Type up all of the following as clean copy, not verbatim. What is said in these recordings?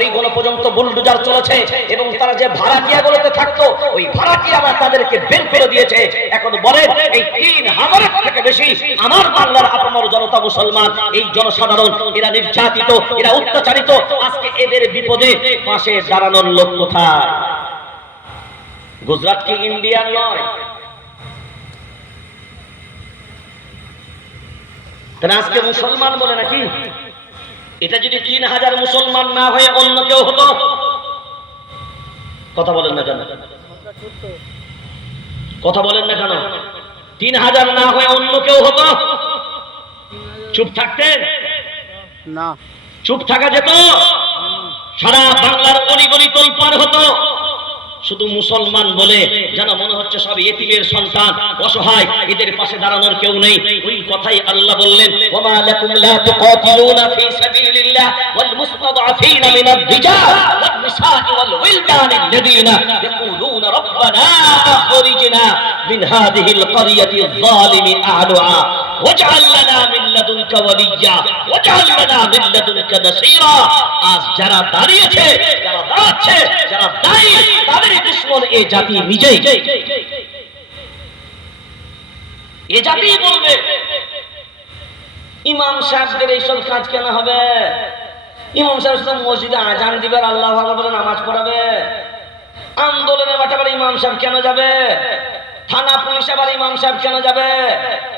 ওইগুলো পর্যন্ত বুলডোজার চলেছে এবং তারা যে ভাড়াটিয়াগুলোতে থাকতো ওই ভাড়াটিয়ারা তাদেরকে বের করে দিয়েছে। এখন বলেন এই ৩,০০০ থেকে বেশি আমার বাংলার আপামর জনতা মুসলমান, এই জনসাধারণ, এরা নির্যাতিত, এরা অত্যাচারিত, আজকে এদের বিপদে পাশে দাঁড়ানোর লোক কোথায়? গুজরাট কি ইন্ডিয়ান নয়? আজকে মুসলমান বলে নাকি? এটা যদি ৩,০০০ মুসলমান না হয়ে অন্য কেউ হতো, কথা বলেন না কেন? কথা বলেন না কেন? ৩,০০০ না হয়ে অন্য কেউ হতো, চুপ থাকতেন না? চুপ থাকা যেত? সারা বাংলার অলিগলি তোলপাড় হতো। শুধু মুসলমান বলে যেন মনে হচ্ছে সব ইতিমের সন্তান, অসহায়, এদের পাশে দাঁড়ানোর কেউ নেই। ওই কথাই আল্লাহ বললেন, ওয়া লাকুম লা তুকাতিলুনা ফি সাবিলিল্লাহ ওয়াল মুস্তাদআফিনা মিনার রিজাল ওয়ান নিসাই ওয়াল উইলদান আল্লাযীনা ইয়াকুলুনা রাব্বানা আখরিজনা মিন হাযিহিল ক্বরিয়াতি যালিমি আহলুহা ওয়াজআল লানা মিন লাদুনকা ওয়ালিয়্যা ওয়াজআল লানা মিন লাদুনকা নাসীরা। আজ যারা দাঁড়িয়েছে, যারা দাঁড়াচ্ছে, যারা দায়ী, তাদের দুশমন এই জাতি নিজেই। এ জাতি বলবে ইমাম সাহেবদের এইসব কাজ কেন হবে? ইমাম সাহেব মসজিদে আজান দিবে, আল্লাহু আকবার বলে নামাজ পড়াবে, আন্দোলনে বাটাবার ইমাম সাহেব কেন যাবে? থানা পুলিশ আবার ইমাম সাহেব কেন যাবে?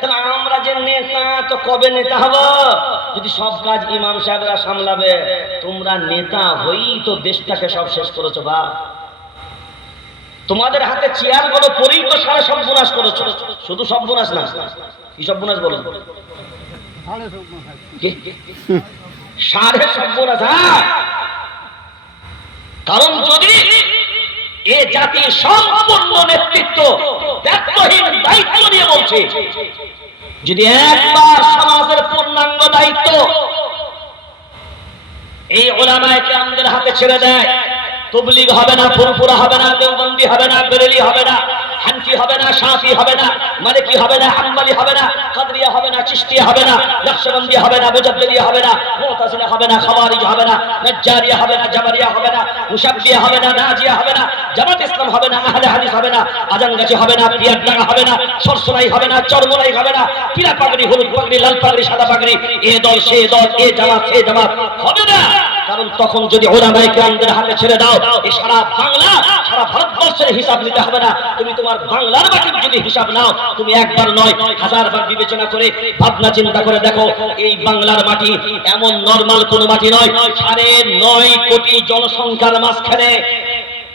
তাহলে আমরা যে নেতা, তো কবে নেতা হব? যদি সব কাজ ইমাম সাহেবরা সামলাবে। তোমরা নেতা হয়েই তো দেশটাকে সব শেষ করেছো। বা তোমাদের হাতে চেয়ার গুলো পরেই তো সারা সর্বনাশ করেছো। শুধু সর্বনাশ না, কি সর্বনাশ বলো? সাড়ে সর্বনাশ। কারণ যদি এ জাতির সম্পূর্ণ নেতৃত্ব দায়িত্বহীন, দায়িত্ব নিয়ে বলছে, যদি একবার সমাজের পূর্ণাঙ্গ দায়িত্ব এই উলামায়ে কেরামদের হাতে ছেড়ে দেয়, তাবলীগ হবে না, ফুরফুরা হবে না, দেওবন্দি হবে না, বেরেলি হবে না, হানফি হবে না, শাফি হবে না, মালিকি হবে না, হাম্বলি হবে না, কাদরিয়া হবে না, চিশতিয়া হবে না, নকশবন্দি হবে না, মুজাদ্দিদিয়া হবে না, মুতাজিলা হবে না, খাওয়ারিজ হবে না, নাজ্জারিয়া হবে না, জাবারিয়া হবে না, মুশাব্বিয়া হবে না, নাজিয়া হবে না, জামাত ইসলাম হবে না, আহলে হাদিস হবে না, আজানগাছি হবে না, পিয়ারডাঙ্গা হবে না, সরসরাই হবে না, চরমরাই হবে না, পীরা পাগড়ি, হলুদ পাগড়ি, লাল পাগড়ি, সাদা পাগড়ি, এ দল সে দল, এ জামাত সে জামাত হবে না। কারণ তখন যদি উলামায়ে কেরামদের হাতে ছেড়ে দাও, এই সারা বাংলা, সারা ভারতবর্ষের হিসাব নিতে হবে না। তুমি তোমার বাংলার মাটির যদি হিসাব নাও, তুমি একবার নয় 1000 বার বিবেচনা করে ভাবনা চিন্তা করে দেখো, এই বাংলার মাটি এমন নরমাল কোন মাটি নয়। 9.5 কোটি জনসংখ্যার মাঝখানে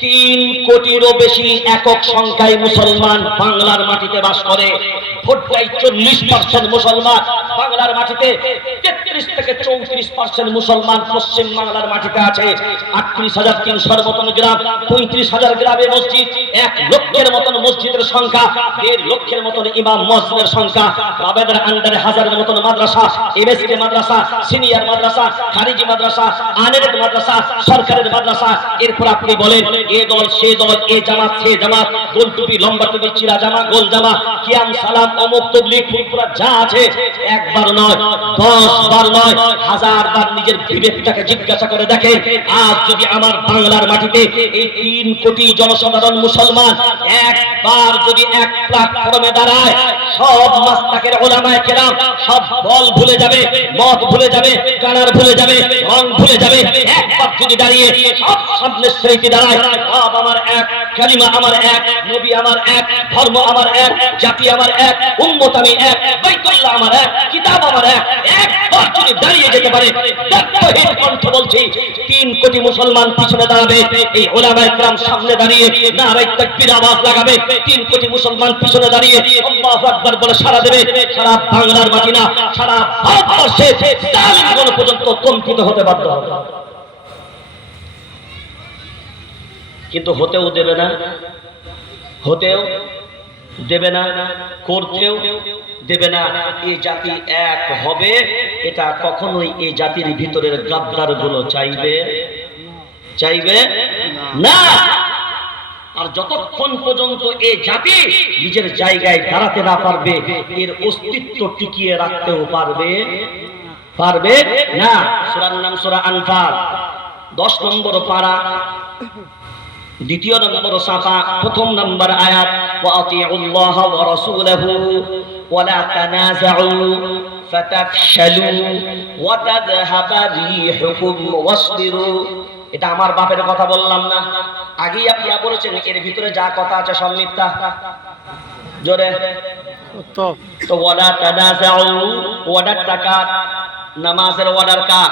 3 কোটিরও বেশি একক সংখ্যায় মুসলমান বাংলার মাটিতে বাস করে। ভোটটাই 40% মুসলমান বাংলার মাটিতে, 33 থেকে 34% মুসলমান পশ্চিম বাংলার মাটিতে আছে। 38,300 মতন গ্রাম, 35,000 গ্রামে মসজিদ, 1 লক্ষের মতন মসজিদের সংখ্যা, 1.5 লক্ষের মতন ইমাম মসজিদের সংখ্যা, বাবেদের আন্ডারে 1000-এর মতন মাদ্রাসা, এমএসকে মাদ্রাসা, সিনিয়র মাদ্রাসা, খারিজি মাদ্রাসা, আনেরের মাদ্রাসা, সরকারের মাদ্রাসা। এরপর আপনি বলেন এ দল সে দল, এ জামাত সে জামাত, গোল টুপি, লম্বা টুপি, চিরা জামা, গোল জামা, কিয়াম সালাম, অমুক তবলিগ, ফুরফুরা যা আছে, একবার নয় 10 বার নয় 1000 বার নিজের বিবেকটাকে জিজ্ঞাসা করে দেখেন। আজ যদি আমার বাংলার মাটিতে এই 3 কোটি জনসাধারণ মুসলমান একবার যদি এক প্ল্যাটফর্মে দাঁড়ায়, সব মাসলাকের উলামায়ে কেরাম সব বল ভুলে যাবে, মত ভুলে যাবে, কালার ভুলে যাবে, রং ভুলে যাবে। একবার যদি দাঁড়িয়ে সব সামনের শ্রেণীতে দাঁড়ায়, সব আমার এক, কালিমা আমার এক, নবী আমার এক, ধর্ম আমার এক, জাতি আমার এক, উম্মত আমি এক, বাইতুল্লাহ আমার এক, কিতাব আমার এক, একবার যদি দাঁড়িয়ে যেতে পারে, দায়িত্বহীন কণ্ঠ বলছি 3 কোটি মুসলমান পিছনে দাঁড়াবে। এই উলামায়ে কেরাম সামনে দাঁড়িয়ে নারে তাকবীর আওয়াজ লাগাবে, 3 কোটি মুসলমান পিছনে দাঁড়িয়ে আল্লাহু আকবার বলে সারা দেবে। সারা বাংলার মাটি না, সারা ভারতবর্ষে জালিমগণ পর্যন্ত কম্পিত হতে বাধ্য হবে। কিন্তু হতেও দেবে না, হতেও দেবে না, করতেও দেবে না। এই জাতি এক হবে, এটা কখনোই এই জাতির ভিতরের গাদ্দার গুলো চাইবে না। আর যতক্ষণ পর্যন্ত এই জাতি নিজের জায়গায় দাঁড়াতে না পারবে, এর অস্তিত্ব টিকিয়ে রাখতেও পারবে না। সূরার নাম সূরা আনফাল। 10 নম্বর পারা, দ্বিতীয় নম্বর সাফা, প্রথম নম্বর আয়াত, ওয়া আতিউল্লাহ ওয়া রাসূলাহু ওয়া লা তানাযাউ ফাতাফশালু ওয়া তাযহাবা রিহুকুম ওয়াসবিরু। এটা আমার বাপের কথা বললাম না, আগেই আপনি বলেছেন এর ভিতরে যা কথা আছে সব মিথ্যা। জোরে তো ওয়া লা তানাযাউ, অর্ডারটা কার? নামাজের অর্ডার কার?